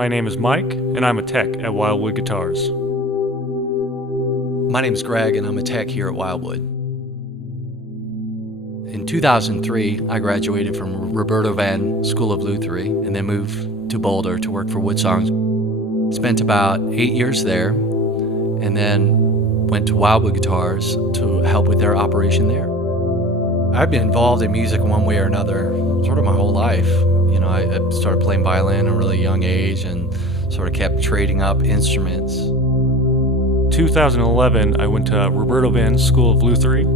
My name is Mike, and I'm a tech at Wildwood Guitars. My name's Greg, and I'm a tech here at Wildwood. In 2003, I graduated from Roberto Van School of Luthier and then moved to Boulder to work for Woodsong. Spent about 8 years there, and then went to Wildwood Guitars to help with their operation there. I've been involved in music one way or another sort of my whole life. I started playing violin at a really young age and sort of kept trading up instruments. 2011, I went to Roberto Van School of Luthier.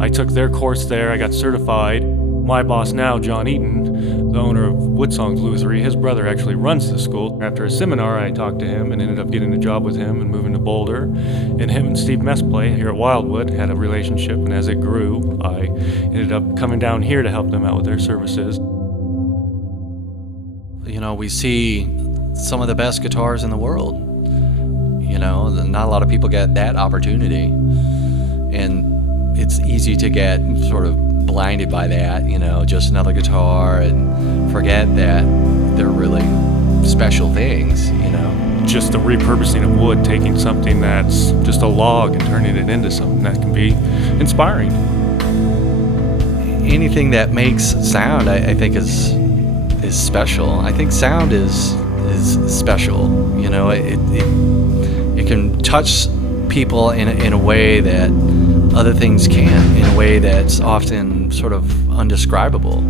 I took their course there, I got certified. My boss now, John Eaton, the owner of Woodsong's Luthier, his brother actually runs the school. After a seminar, I talked to him and ended up getting a job with him and moving to Boulder. And him and Steve Messplay here at Wildwood had a relationship, and as it grew, I ended up coming down here to help them out with their services. We see some of the best guitars in the world. Not a lot of people get that opportunity. And it's easy to get sort of blinded by that, just another guitar, and forget that they're really special things, Just the repurposing of wood, taking something that's just a log and turning it into something that can be inspiring. Anything that makes sound, I think is special. I think sound is special. It can touch people in a way that other things can't, in a way that's often sort of undescribable.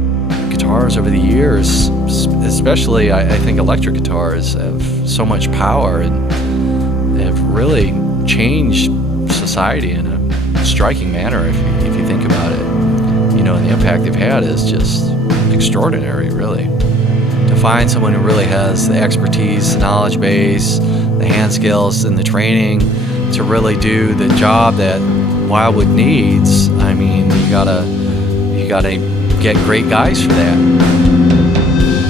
Guitars over the years, especially I think electric guitars, have so much power and have really changed society in a striking manner if you think about it. And the impact they've had is just extraordinary, really. To find someone who really has the expertise, the knowledge base, the hand skills, and the training to really do the job that Wildwood needs, you gotta get great guys for that.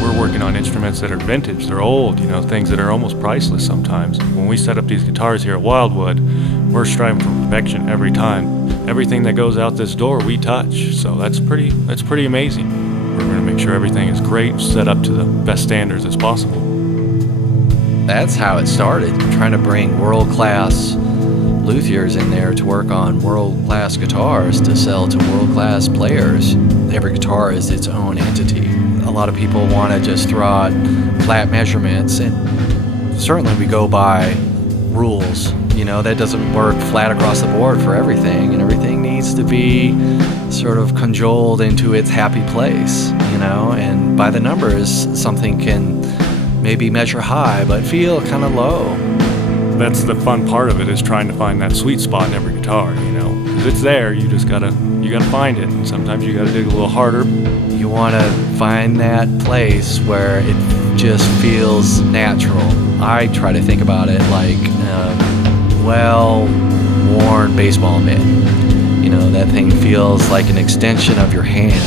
We're working on instruments that are vintage, they're old, things that are almost priceless sometimes. When we set up these guitars here at Wildwood, we're striving for perfection every time. Everything that goes out this door we touch, so that's pretty amazing. We're going to make sure everything is great, set up to the best standards as possible. That's how it started, trying to bring world-class luthiers in there to work on world-class guitars to sell to world-class players. Every guitar is its own entity. A lot of people want to just throw out flat measurements, and certainly we go by rules. That doesn't work flat across the board for everything, and everything needs to be sort of conjoined into its happy place, and by the numbers, something can maybe measure high but feel kind of low. That's the fun part of it, is trying to find that sweet spot in every guitar, because it's there, you gotta find it, and sometimes you gotta dig a little harder. You want to find that place where it just feels natural. I try to think about it like well-worn baseball mitt. That thing feels like an extension of your hand.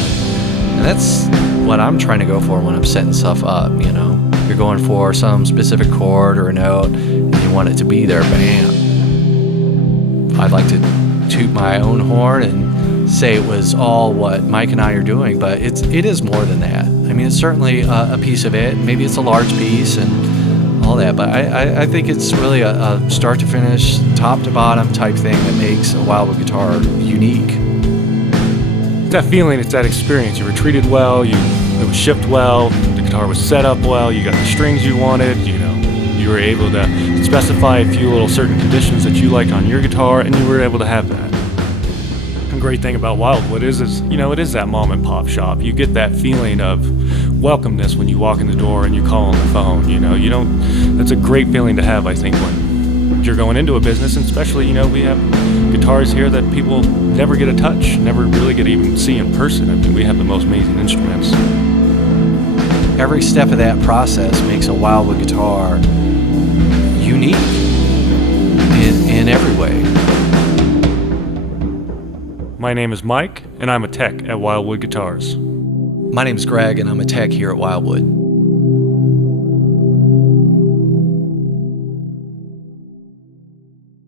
And that's what I'm trying to go for when I'm setting stuff up, You're going for some specific chord or a note, and you want it to be there, bam. I'd like to toot my own horn and say it was all what Mike and I are doing, but it is more than that. It's certainly a piece of it. Maybe it's a large piece and all that, but I think it's really a start to finish, top to bottom type thing that makes a Wildwood guitar unique. It's that feeling, it's that experience. You were treated well, it was shipped well, the guitar was set up well, you got the strings you wanted, you were able to specify a few little certain conditions that you liked on your guitar, and you were able to have that. The great thing about Wildwood is it is that mom and pop shop. You get that feeling of welcomeness when you walk in the door and you call on the phone. That's a great feeling to have, I think, when you're going into a business, and especially, we have guitars here that people never get to touch, never really get to even see in person. We have the most amazing instruments. Every step of that process makes a Wildwood guitar unique in every way. My name is Mike, and I'm a tech at Wildwood Guitars. My name's Greg, and I'm a tech here at Wildwood.